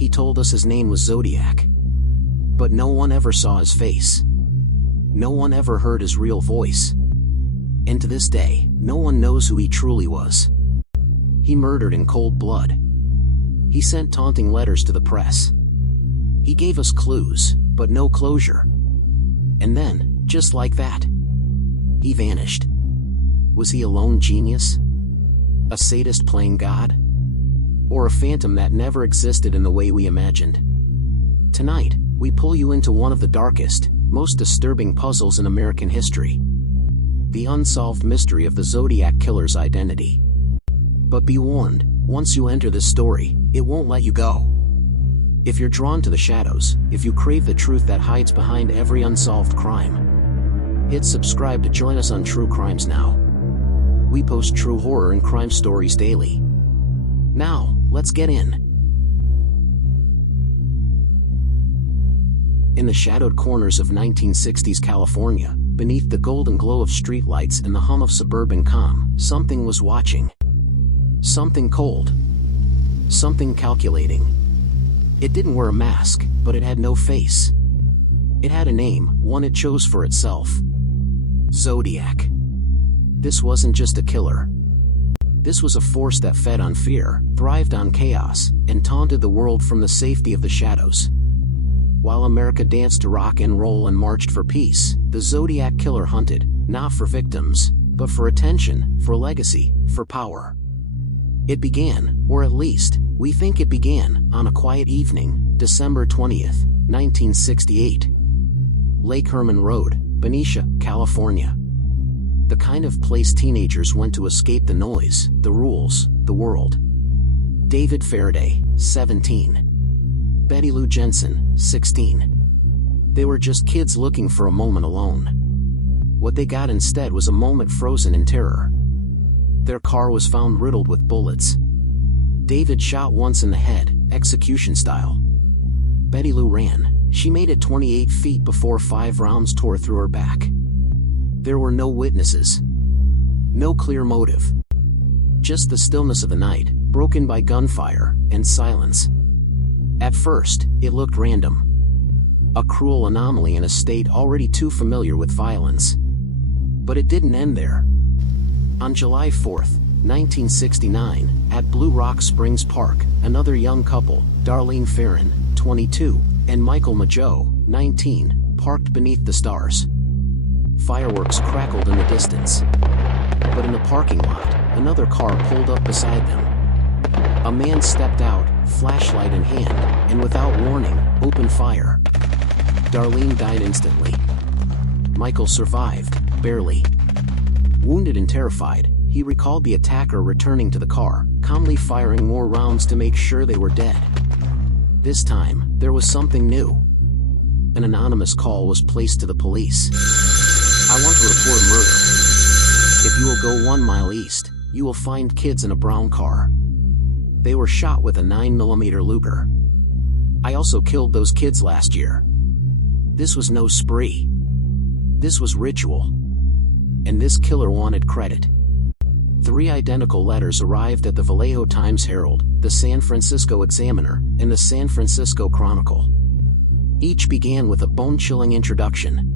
He told us his name was Zodiac. But no one ever saw his face. No one ever heard his real voice. And to this day, no one knows who he truly was. He murdered in cold blood. He sent taunting letters to the press. He gave us clues, but no closure. And then, just like that, he vanished. Was he a lone genius? A sadist playing God? Or a phantom that never existed in the way we imagined? Tonight, we pull you into one of the darkest, most disturbing puzzles in American history. The unsolved mystery of the Zodiac Killer's identity. But be warned, once you enter this story, it won't let you go. If you're drawn to the shadows, if you crave the truth that hides behind every unsolved crime, hit subscribe to join us on True Crimes Now. We post true horror and crime stories daily. Now, let's get in. In the shadowed corners of 1960s California, beneath the golden glow of streetlights and the hum of suburban calm, something was watching. Something cold. Something calculating. It didn't wear a mask, but it had no face. It had a name, one it chose for itself. Zodiac. This wasn't just a killer. This was a force that fed on fear, thrived on chaos, and taunted the world from the safety of the shadows. While America danced to rock and roll and marched for peace, the Zodiac Killer hunted, not for victims, but for attention, for legacy, for power. It began, or at least, we think it began, on a quiet evening, December 20th, 1968. Lake Herman Road, Benicia, California. The kind of place teenagers went to escape the noise, the rules, the world. David Faraday, 17. Betty Lou Jensen, 16. They were just kids looking for a moment alone. What they got instead was a moment frozen in terror. Their car was found riddled with bullets. David shot once in the head, execution style. Betty Lou ran. She made it 28 feet before 5 rounds tore through her back. There were no witnesses. No clear motive. Just the stillness of the night, broken by gunfire and silence. At first, it looked random. A cruel anomaly in a state already too familiar with violence. But it didn't end there. On July 4th, 1969, at Blue Rock Springs Park, another young couple, Darlene Farron, 22, and Michael Mageau, 19, parked beneath the stars. Fireworks crackled in the distance. But in the parking lot, another car pulled up beside them. A man stepped out, flashlight in hand, and without warning, opened fire. Darlene died instantly. Michael survived, barely. Wounded and terrified, he recalled the attacker returning to the car, calmly firing more rounds to make sure they were dead. This time, there was something new. An anonymous call was placed to the police. I want to report a murder. If you will go 1 mile east, you will find kids in a brown car. They were shot with a 9mm Luger. I also killed those kids last year. This was no spree. This was ritual. And this killer wanted credit. 3 identical letters arrived at the Vallejo Times-Herald, the San Francisco Examiner, and the San Francisco Chronicle. Each began with a bone-chilling introduction.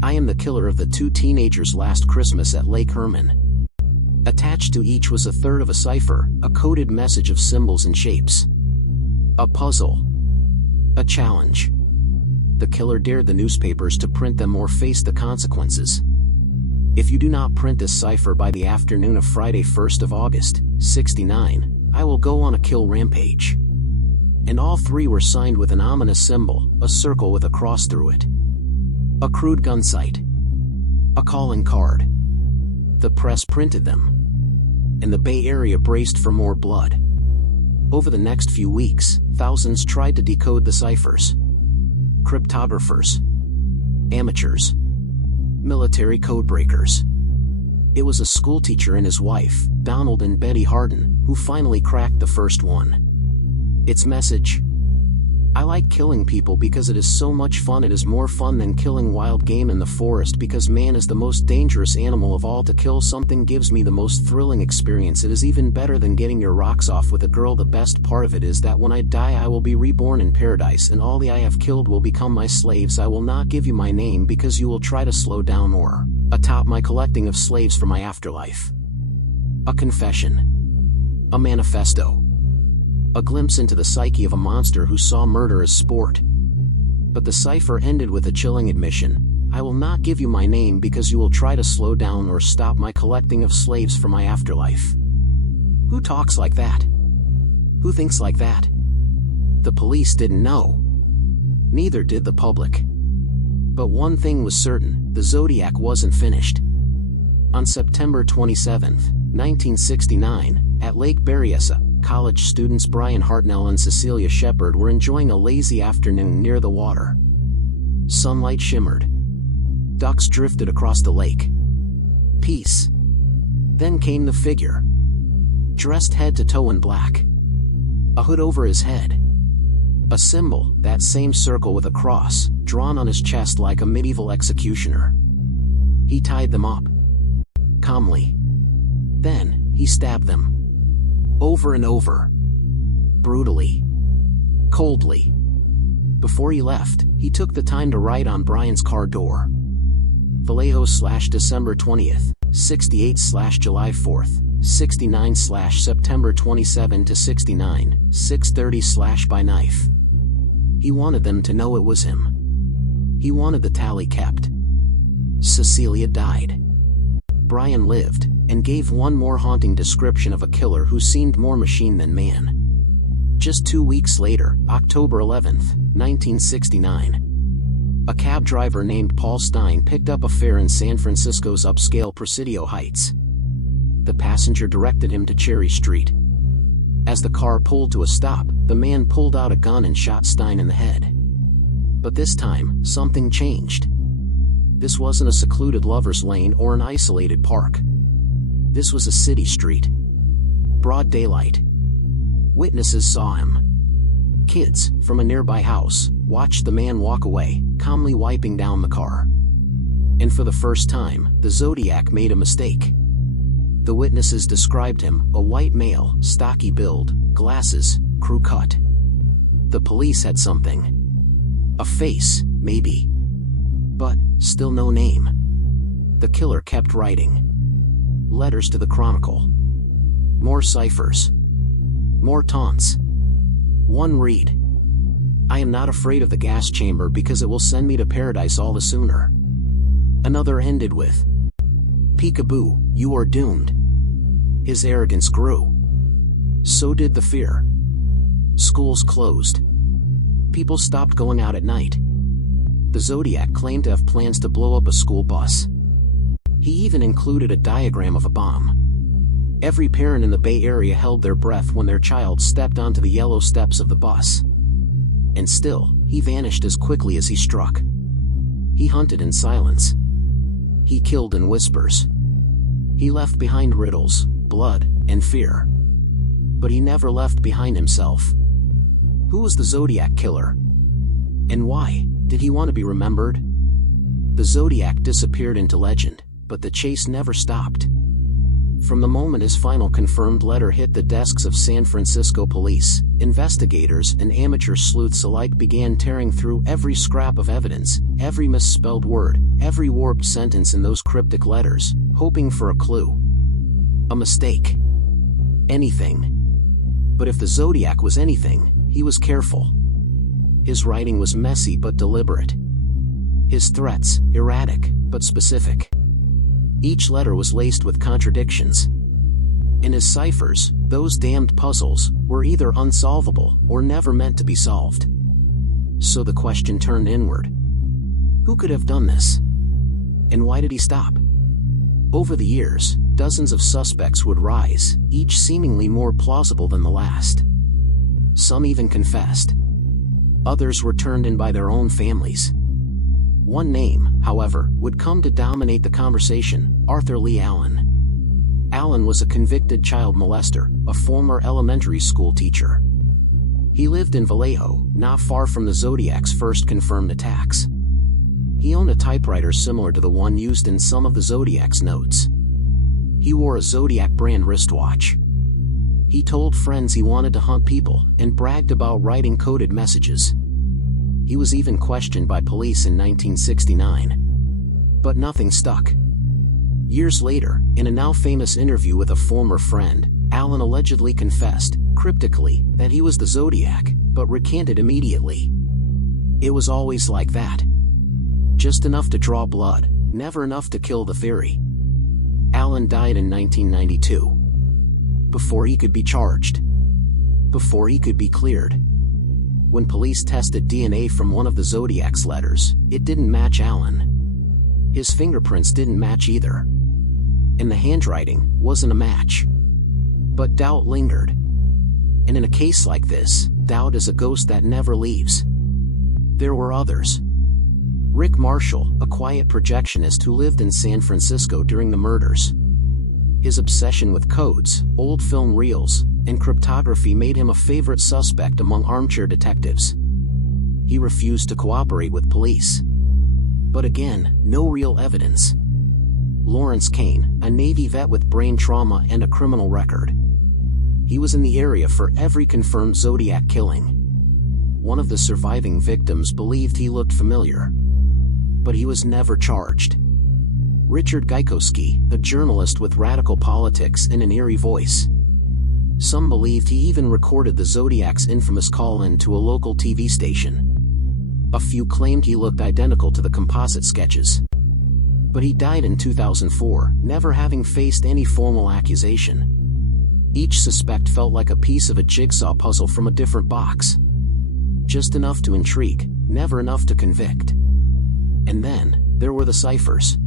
I am the killer of the 2 teenagers last Christmas at Lake Herman. Attached to each was a third of a cipher, a coded message of symbols and shapes. A puzzle. A challenge. The killer dared the newspapers to print them or face the consequences. If you do not print this cipher by the afternoon of Friday 1st of August, 69, I will go on a kill rampage. And all 3 were signed with an ominous symbol, a circle with a cross through it. A crude gun sight. A calling card. The press printed them. And the Bay Area braced for more blood. Over the next few weeks, thousands tried to decode the ciphers. Cryptographers. Amateurs. Military codebreakers. It was a schoolteacher and his wife, Donald and Betty Hardin, who finally cracked the first one. Its message: I like killing people because it is so much fun. It is more fun than killing wild game in the forest because man is the most dangerous animal of all. To kill something gives me the most thrilling experience. It is even better than getting your rocks off with a girl. The best part of it is that when I die I will be reborn in paradise and all the I have killed will become my slaves. I will not give you my name because you will try to slow down or atop my collecting of slaves for my afterlife. A confession. A manifesto. A glimpse into the psyche of a monster who saw murder as sport. But the cipher ended with a chilling admission: I will not give you my name because you will try to slow down or stop my collecting of slaves for my afterlife. Who talks like that? Who thinks like that? The police didn't know. Neither did the public. But one thing was certain: the Zodiac wasn't finished. On September 27, 1969, at Lake Berryessa, college students Brian Hartnell and Cecilia Shepard were enjoying a lazy afternoon near the water. Sunlight shimmered. Ducks drifted across the lake. Peace. Then came the figure. Dressed head to toe in black. A hood over his head. A symbol, that same circle with a cross, drawn on his chest like a medieval executioner. He tied them up. Calmly. Then, he stabbed them. Over and over. Brutally. Coldly. Before he left, he took the time to write on Brian's car door: Vallejo/December 20th, 68/July 4th, 69/September 27 to 69, 6:30 by knife. He wanted them to know it was him. He wanted the tally kept. Cecilia died. Brian lived, and gave one more haunting description of a killer who seemed more machine than man. Just 2 weeks later, October 11th, 1969, a cab driver named Paul Stein picked up a fare in San Francisco's upscale Presidio Heights. The passenger directed him to Cherry Street. As the car pulled to a stop, the man pulled out a gun and shot Stein in the head. But this time, something changed. This wasn't a secluded lover's lane or an isolated park. This was a city street. Broad daylight. Witnesses saw him. Kids, from a nearby house, watched the man walk away, calmly wiping down the car. And for the first time, the Zodiac made a mistake. The witnesses described him: a white male, stocky build, glasses, crew cut. The police had something. A face, maybe. But, still no name. The killer kept writing. Letters to the Chronicle. More ciphers. More taunts. One read: I am not afraid of the gas chamber because it will send me to paradise all the sooner. Another ended with: Peekaboo, you are doomed. His arrogance grew. So did the fear. Schools closed. People stopped going out at night. The Zodiac claimed to have plans to blow up a school bus. He even included a diagram of a bomb. Every parent in the Bay Area held their breath when their child stepped onto the yellow steps of the bus. And still, he vanished as quickly as he struck. He hunted in silence. He killed in whispers. He left behind riddles, blood, and fear. But he never left behind himself. Who was the Zodiac Killer? And why did he want to be remembered? The Zodiac disappeared into legend, but the chase never stopped. From the moment his final confirmed letter hit the desks of San Francisco police, investigators and amateur sleuths alike began tearing through every scrap of evidence, every misspelled word, every warped sentence in those cryptic letters, hoping for a clue. A mistake. Anything. But if the Zodiac was anything, he was careful. His writing was messy but deliberate. His threats, erratic but specific. Each letter was laced with contradictions. In his ciphers, those damned puzzles were either unsolvable or never meant to be solved. So the question turned inward. Who could have done this? And why did he stop? Over the years, dozens of suspects would rise, each seemingly more plausible than the last. Some even confessed. Others were turned in by their own families. One name, however, would come to dominate the conversation: Arthur Lee Allen. Allen was a convicted child molester, a former elementary school teacher. He lived in Vallejo, not far from the Zodiac's first confirmed attacks. He owned a typewriter similar to the one used in some of the Zodiac's notes. He wore a Zodiac brand wristwatch. He told friends he wanted to hunt people and bragged about writing coded messages. He was even questioned by police in 1969. But nothing stuck. Years later, in a now famous interview with a former friend, Alan allegedly confessed, cryptically, that he was the Zodiac, but recanted immediately. It was always like that. Just enough to draw blood, never enough to kill the theory. Alan died in 1992. Before he could be charged. Before he could be cleared. When police tested DNA from one of the Zodiac's letters, it didn't match Alan. His fingerprints didn't match either. And the handwriting wasn't a match. But doubt lingered. And in a case like this, doubt is a ghost that never leaves. There were others. Rick Marshall, a quiet projectionist who lived in San Francisco during the murders. His obsession with codes, old film reels, and cryptography made him a favorite suspect among armchair detectives. He refused to cooperate with police. But again, no real evidence. Lawrence Kane, a Navy vet with brain trauma and a criminal record. He was in the area for every confirmed Zodiac killing. One of the surviving victims believed he looked familiar. But he was never charged. Richard Gaikowski, a journalist with radical politics and an eerie voice. Some believed he even recorded the Zodiac's infamous call-in to a local TV station. A few claimed he looked identical to the composite sketches. But he died in 2004, never having faced any formal accusation. Each suspect felt like a piece of a jigsaw puzzle from a different box. Just enough to intrigue, never enough to convict. And then, there were the ciphers.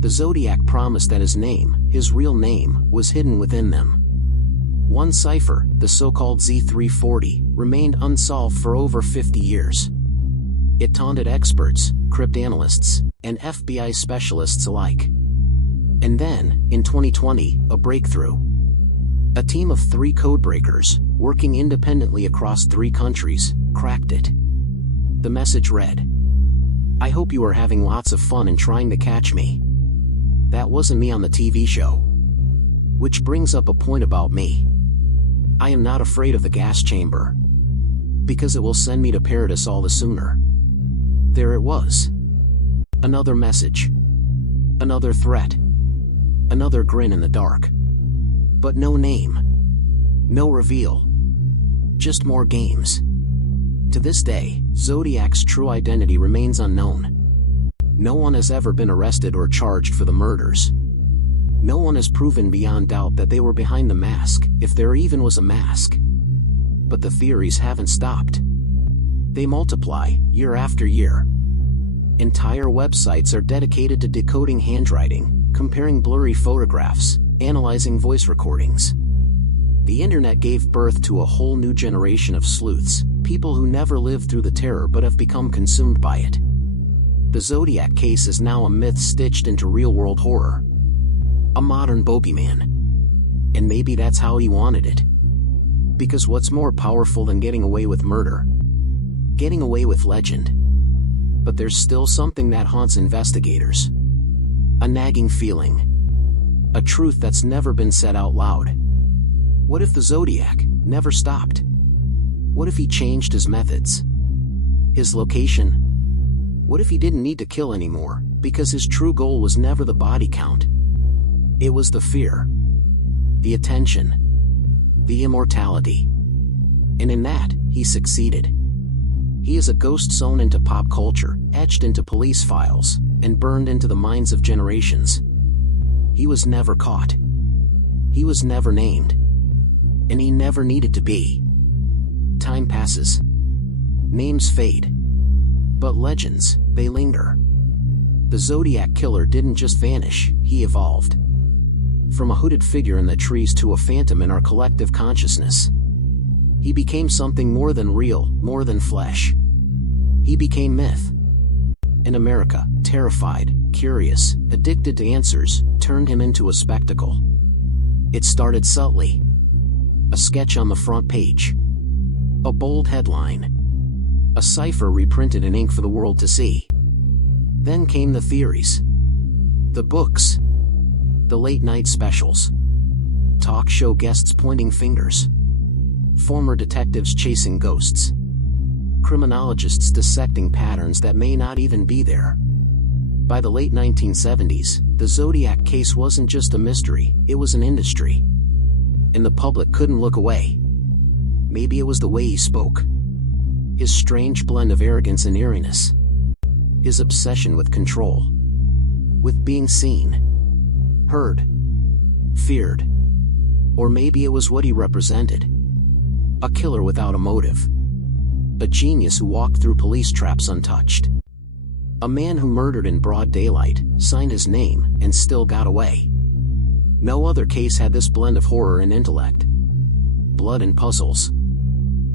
The Zodiac promised that his name, his real name, was hidden within them. One cipher, the so-called Z340, remained unsolved for over 50 years. It taunted experts, cryptanalysts, and FBI specialists alike. And then, in 2020, a breakthrough. A team of 3 codebreakers, working independently across 3 countries, cracked it. The message read, "I hope you are having lots of fun in trying to catch me. That wasn't me on the TV show." Which brings up a point about me. I am not afraid of the gas chamber. Because it will send me to paradise all the sooner. There it was. Another message. Another threat. Another grin in the dark. But no name. No reveal. Just more games. To this day, Zodiac's true identity remains unknown. No one has ever been arrested or charged for the murders. No one has proven beyond doubt that they were behind the mask, if there even was a mask. But the theories haven't stopped. They multiply, year after year. Entire websites are dedicated to decoding handwriting, comparing blurry photographs, analyzing voice recordings. The internet gave birth to a whole new generation of sleuths, people who never lived through the terror but have become consumed by it. The Zodiac case is now a myth stitched into real-world horror. A modern bogeyman. And maybe that's how he wanted it. Because what's more powerful than getting away with murder? Getting away with legend. But there's still something that haunts investigators. A nagging feeling. A truth that's never been said out loud. What if the Zodiac never stopped? What if he changed his methods? His location? What if he didn't need to kill anymore, because his true goal was never the body count? It was the fear. The attention. The immortality. And in that, he succeeded. He is a ghost sewn into pop culture, etched into police files, and burned into the minds of generations. He was never caught. He was never named. And he never needed to be. Time passes. Names fade. But legends, they linger. The Zodiac Killer didn't just vanish, he evolved. From a hooded figure in the trees to a phantom in our collective consciousness. He became something more than real, more than flesh. He became myth. In America, terrified, curious, addicted to answers, turned him into a spectacle. It started subtly. A sketch on the front page. A bold headline. A cipher reprinted in ink for the world to see. Then came the theories. The books. The late-night specials. Talk show guests pointing fingers. Former detectives chasing ghosts. Criminologists dissecting patterns that may not even be there. By the late 1970s, the Zodiac case wasn't just a mystery, it was an industry. And the public couldn't look away. Maybe it was the way he spoke. His strange blend of arrogance and eeriness. His obsession with control. With being seen. Heard. Feared. Or maybe it was what he represented. A killer without a motive. A genius who walked through police traps untouched. A man who murdered in broad daylight, signed his name, and still got away. No other case had this blend of horror and intellect. Blood and puzzles.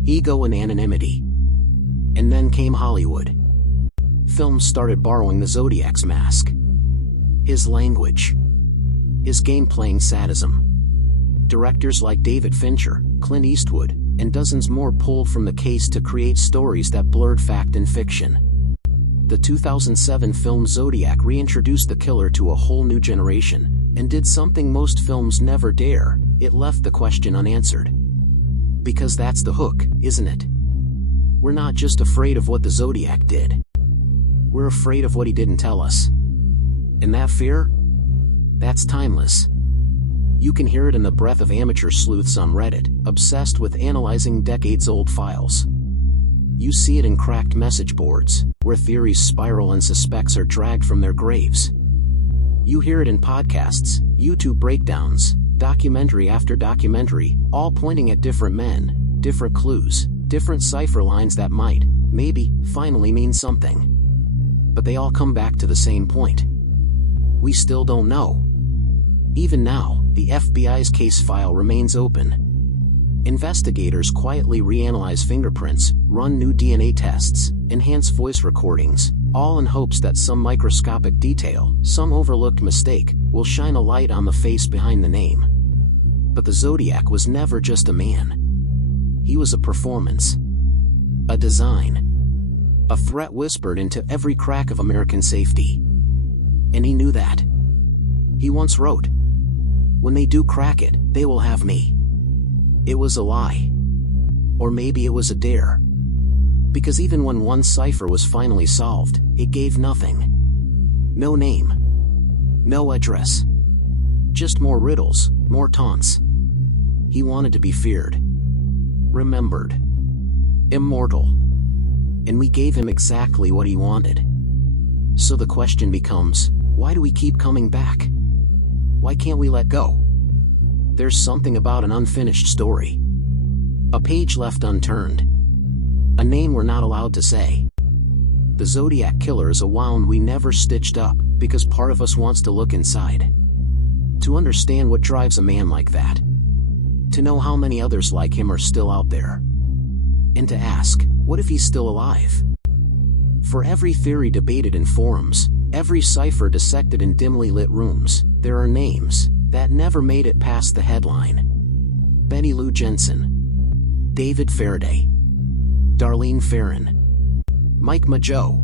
Ego and anonymity. And then came Hollywood. Films started borrowing the Zodiac's mask. His language. His game-playing sadism. Directors like David Fincher, Clint Eastwood, and dozens more pulled from the case to create stories that blurred fact and fiction. The 2007 film Zodiac reintroduced the killer to a whole new generation, and did something most films never dare. It left the question unanswered. Because that's the hook, isn't it? We're not just afraid of what the Zodiac did. We're afraid of what he didn't tell us. And that fear? That's timeless. You can hear it in the breath of amateur sleuths on Reddit, obsessed with analyzing decades-old files. You see it in cracked message boards, where theories spiral and suspects are dragged from their graves. You hear it in podcasts, YouTube breakdowns, documentary after documentary, all pointing at different men, different clues, different cipher lines that might, maybe, finally mean something. But they all come back to the same point. We still don't know. Even now, the FBI's case file remains open. Investigators quietly reanalyze fingerprints, run new DNA tests, enhance voice recordings, all in hopes that some microscopic detail, some overlooked mistake, will shine a light on the face behind the name. But the Zodiac was never just a man. He was a performance. A design. A threat whispered into every crack of American safety. And he knew that. He once wrote, "When they do crack it, they will have me." It was a lie. Or maybe it was a dare. Because even when one cipher was finally solved, it gave nothing. No name. No address. Just more riddles, more taunts. He wanted to be feared. Remembered. Immortal. And we gave him exactly what he wanted. So the question becomes, why do we keep coming back? Why can't we let go? There's something about an unfinished story. A page left unturned. A name we're not allowed to say. The Zodiac Killer is a wound we never stitched up, because part of us wants to look inside. To understand what drives a man like that. To know how many others like him are still out there. And to ask, what if he's still alive? For every theory debated in forums, every cipher dissected in dimly lit rooms, there are names that never made it past the headline. Betty Lou Jensen. David Faraday. Darlene Ferrin. Mike Mageau.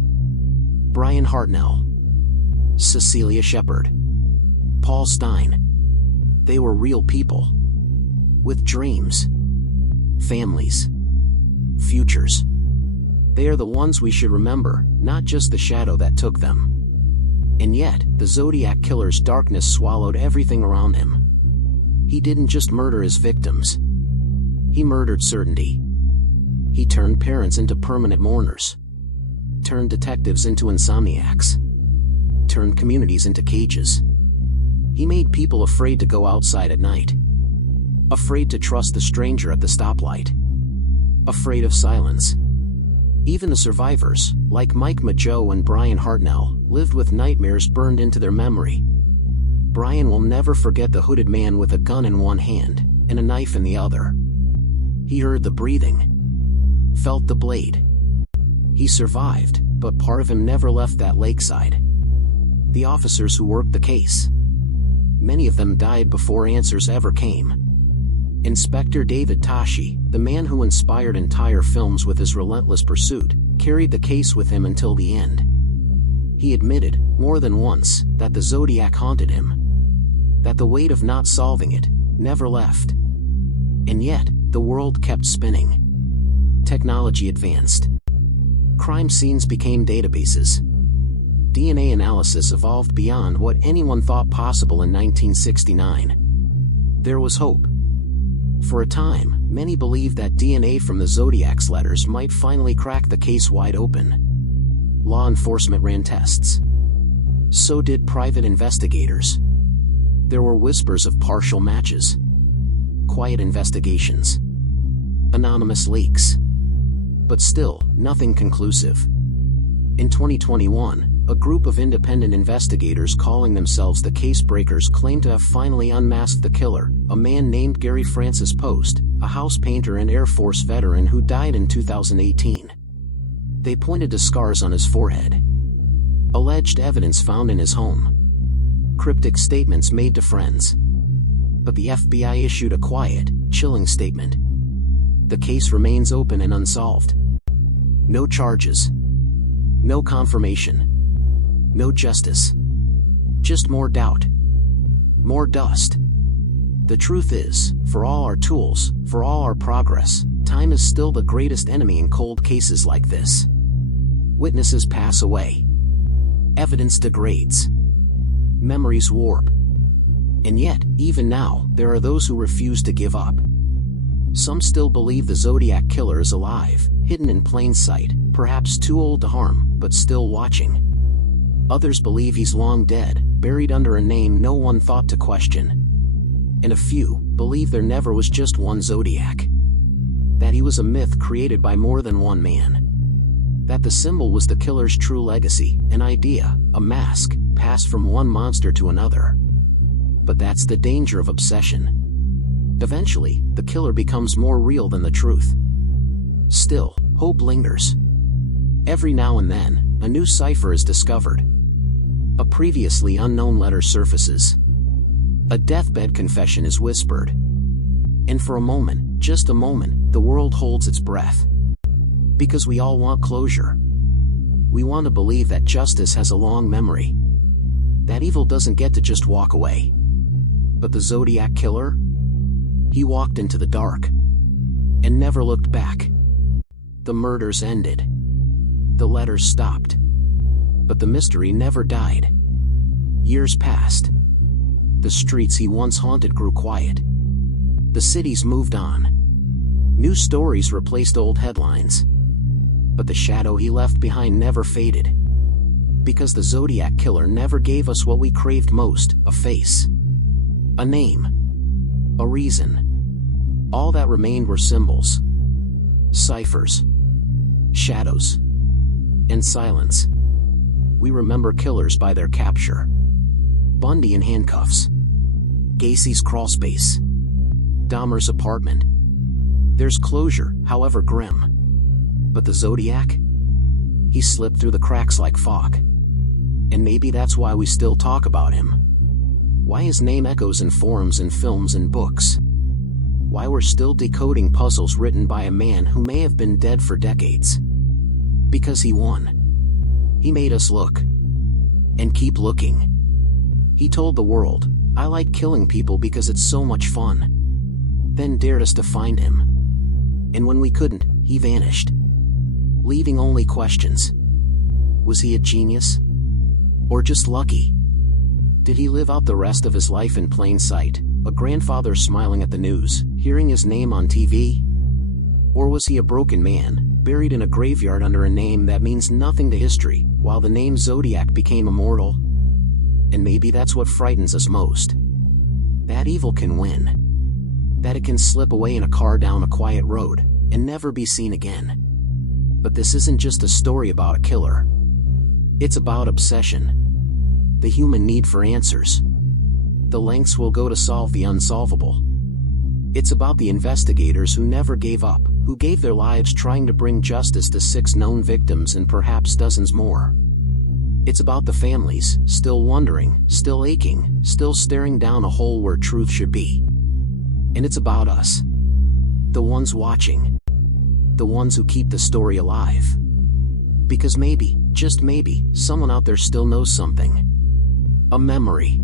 Brian Hartnell. Cecilia Shepard. Paul Stein. They were real people. With dreams. Families. Futures. They are the ones we should remember, not just the shadow that took them. And yet, the Zodiac Killer's darkness swallowed everything around him. He didn't just murder his victims. He murdered certainty. He turned parents into permanent mourners. Turned detectives into insomniacs. Turned communities into cages. He made people afraid to go outside at night. Afraid to trust the stranger at the stoplight. Afraid of silence. Even the survivors, like Mike Mageau and Brian Hartnell, lived with nightmares burned into their memory. Brian will never forget the hooded man with a gun in one hand and a knife in the other. He heard the breathing. Felt the blade. He survived, but part of him never left that lakeside. The officers who worked the case. Many of them died before answers ever came. Inspector David Tashi, the man who inspired entire films with his relentless pursuit, carried the case with him until the end. He admitted, more than once, that the Zodiac haunted him. That the weight of not solving it never left. And yet, the world kept spinning. Technology advanced. Crime scenes became databases. DNA analysis evolved beyond what anyone thought possible in 1969. There was hope. For a time, many believed that DNA from the Zodiac's letters might finally crack the case wide open. Law enforcement ran tests. So did private investigators. There were whispers of partial matches, quiet investigations, anonymous leaks. But still, nothing conclusive. In 2021, a group of independent investigators calling themselves the Case Breakers claimed to have finally unmasked the killer, a man named Gary Francis Post, a house painter and Air Force veteran who died in 2018. They pointed to scars on his forehead, alleged evidence found in his home, cryptic statements made to friends. But the FBI issued a quiet, chilling statement. The case remains open and unsolved. No charges. No confirmation. No justice. Just more doubt. More dust. The truth is, for all our tools, for all our progress, time is still the greatest enemy in cold cases like this. Witnesses pass away. Evidence degrades. Memories warp. And yet, even now, there are those who refuse to give up. Some still believe the Zodiac Killer is alive, hidden in plain sight, perhaps too old to harm, but still watching. Others believe he's long dead, buried under a name no one thought to question. And a few believe there never was just one Zodiac. That he was a myth created by more than one man. That the symbol was the killer's true legacy, an idea, a mask, passed from one monster to another. But that's the danger of obsession. Eventually, the killer becomes more real than the truth. Still, hope lingers. Every now and then, a new cipher is discovered. A previously unknown letter surfaces. A deathbed confession is whispered. And for a moment, just a moment, the world holds its breath. Because we all want closure. We want to believe that justice has a long memory. That evil doesn't get to just walk away. But the Zodiac Killer? He walked into the dark. And never looked back. The murders ended. The letters stopped. But the mystery never died. Years passed. The streets he once haunted grew quiet. The cities moved on. New stories replaced old headlines. But the shadow he left behind never faded. Because the Zodiac Killer never gave us what we craved most, a face. A name. A reason. All that remained were symbols. Ciphers. Shadows. And silence. We remember killers by their capture. Bundy in handcuffs. Gacy's crawlspace. Dahmer's apartment. There's closure, however grim. But the Zodiac? He slipped through the cracks like fog. And maybe that's why we still talk about him. Why his name echoes in forums and films and books. Why we're still decoding puzzles written by a man who may have been dead for decades. Because he won. He made us look. And keep looking. He told the world, I like killing people because it's so much fun. Then dared us to find him. And when we couldn't, he vanished. Leaving only questions. Was he a genius? Or just lucky? Did he live out the rest of his life in plain sight, a grandfather smiling at the news, hearing his name on TV? Or was he a broken man, buried in a graveyard under a name that means nothing to history, while the name Zodiac became immortal? And maybe that's what frightens us most. That evil can win. That it can slip away in a car down a quiet road, and never be seen again. But this isn't just a story about a killer. It's about obsession. The human need for answers. The lengths we'll go to solve the unsolvable. It's about the investigators who never gave up, who gave their lives trying to bring justice to 6 known victims and perhaps dozens more. It's about the families, still wondering, still aching, still staring down a hole where truth should be. And it's about us. The ones watching. The ones who keep the story alive. Because maybe, just maybe, someone out there still knows something. A memory.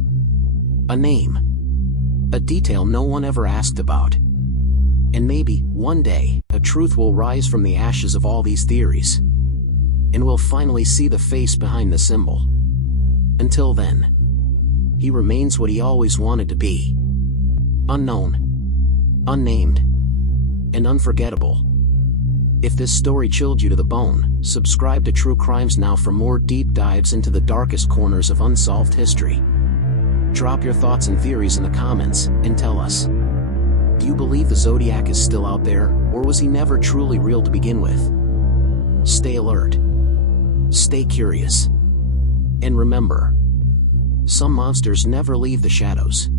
A name. A detail no one ever asked about. And maybe, one day, a truth will rise from the ashes of all these theories. And we'll finally see the face behind the symbol. Until then, he remains what he always wanted to be. Unknown. Unnamed. And unforgettable. If this story chilled you to the bone, subscribe to True Crimes Now for more deep dives into the darkest corners of unsolved history. Drop your thoughts and theories in the comments, and tell us. Do you believe the Zodiac is still out there, or was he never truly real to begin with? Stay alert. Stay curious. And remember, some monsters never leave the shadows.